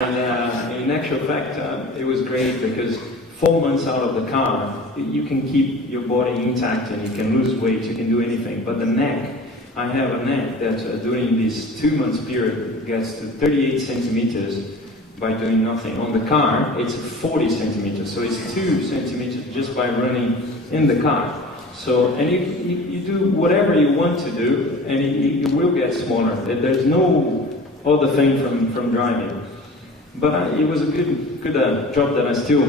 And in actual fact, it was great because 4 months out of the car, you can keep your body intact and you can lose weight, you can do anything. But the neck, I have a neck that during this 2 months period gets to 38 centimeters by doing nothing. On the car, it's 40 centimeters, so it's 2 centimeters just by running in the car. So, and you do whatever you want to do, and it will get smaller. There's no other thing from driving. But it was a good job that I still,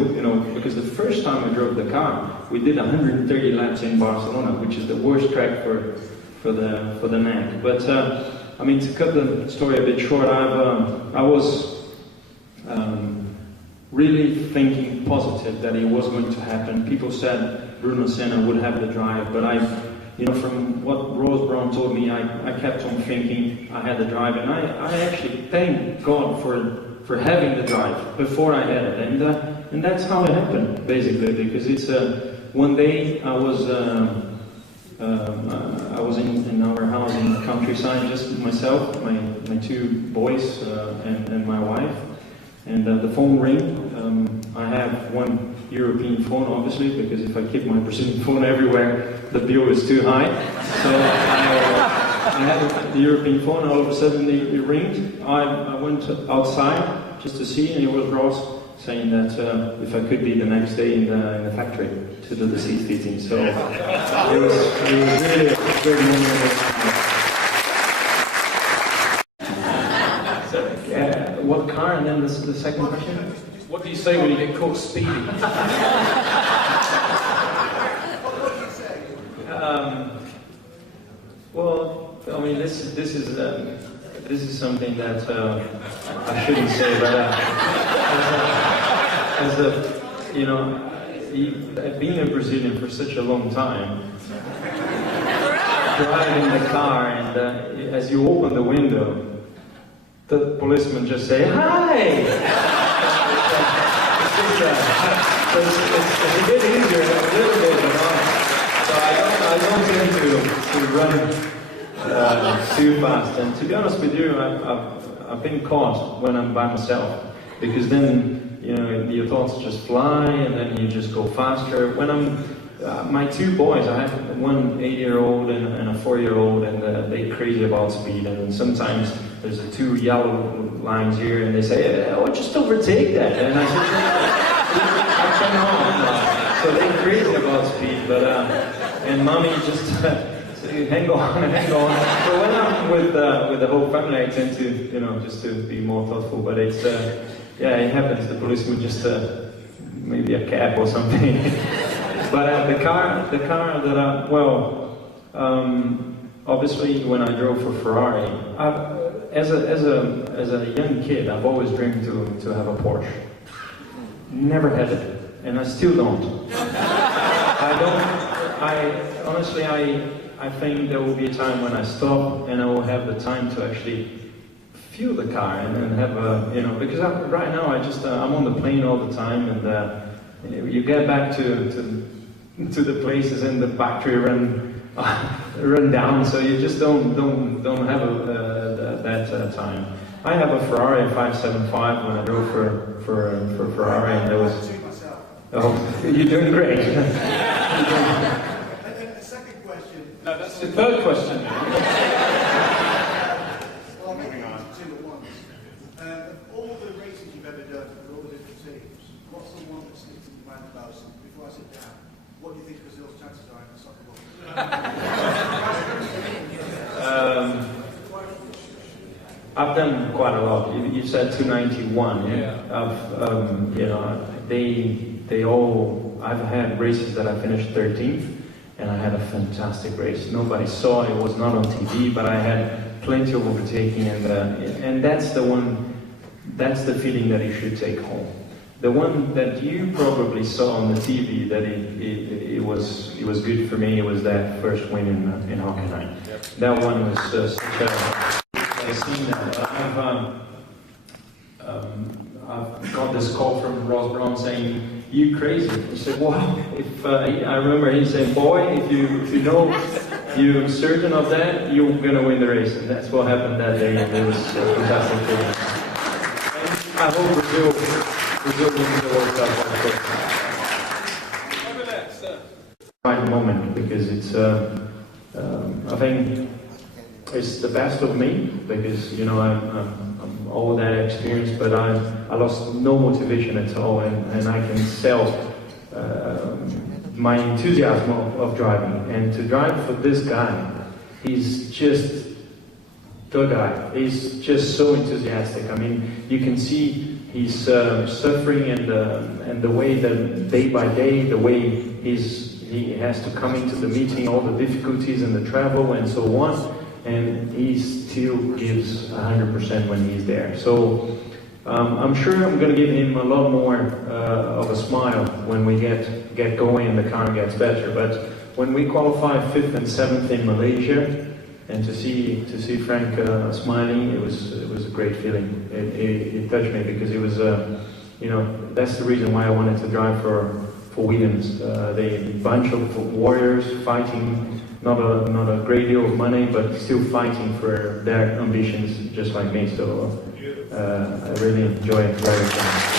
because the first time I drove the car, we did 130 laps in Barcelona, which is the worst track for the neck. But I mean, to cut the story a bit short, I was really thinking positive that it was going to happen. People said Bruno Senna would have the drive, but from what Rose Brown told me, I kept on thinking I had the drive, and I actually thank God for having the drive before I had it, and that's how it happened basically. Because it's one day I was in our house in the countryside, just myself, my 2 boys, and my wife, and the phone rang. I have one European phone, obviously, because if I keep my Brazilian phone everywhere, the bill is too high. So I had the European phone. All of a sudden it ringed. I went outside just to see, and it was Ross saying that if I could be the next day in the factory to do the seat fitting. So it was really a good moment. So, what car? And then the second question. What do you say when you get caught speeding? Well, I mean, this is something that I shouldn't say, but being a Brazilian for such a long time, driving the car, and as you open the window, the policeman just say, "Hi!" It's a bit easier, a little bit, so I don't tend to run too fast. And to be honest with you, I've been caught when I'm by myself, because then your thoughts just fly, and then you just go faster. When I'm my 2 boys, I have one 8-year-old and a 4-year-old, and they're crazy about speed. And sometimes there's 2 yellow lines here, and they say, "Oh, just overtake that." And I say, so they're crazy about speed, but and mommy just say, hang on. So when I'm with the whole family, I tend to just to be more thoughtful. But it's it happens. The policeman just maybe a cab or something. But the car that obviously when I drove for Ferrari, as a young kid, I've always dreamed to have a Porsche. Never had it. And I still don't. Honestly, I think there will be a time when I stop and I will have the time to actually feel the car and have because right now I'm on the plane all the time, and you get back to the places and the battery run down, so you just don't have that time. I have a Ferrari 575 when I drove for Ferrari, and there was. Oh, you're doing great. The second question. No, that's the third question. Well, moving on. 2 at once. Of all the races you've ever done for all the different teams, what's the one that sticks in your mind the most? Before I sit down, what do you think Brazil's chances are in the soccer world? I've done quite a lot. You said 291. Yeah. I've had races that I finished 13th, and I had a fantastic race. Nobody saw it, was not on TV, but I had plenty of overtaking, and that's the one, that's the feeling that you should take home. The one that you probably saw on the TV, that it was good for me, it was that first win in Hockey Night. Yep. That one was such I've seen that. I've got this call from Ross Brown saying, "You crazy?" He said, "Wow." I remember he said, "Boy, if you know you're certain of that, you're gonna win the race." And that's what happened that day. It was a fantastic thing. I hope Brazil wins the World Cup. Over there, sir. Right moment, because it's I think it's the best of me, because you know I'm all that experience, but I lost no motivation at all, and I can sell my enthusiasm of driving, and to drive for this guy, he's just the guy. He's just so enthusiastic. I mean, you can see he's suffering, and the way that day by day, the way he has to come into the meeting, all the difficulties and the travel and so on, and he still gives 100% when he's there. So I'm sure I'm going to give him a lot more of a smile when we get going and the car gets better. But when we qualified 5th and 7th in Malaysia, and to see Frank smiling, it was a great feeling. It touched me, because it was you know, that's the reason why I wanted to drive for Williams. They a bunch of warriors fighting, not a great deal of money, but still fighting for their ambitions, just like me. So I really enjoy driving.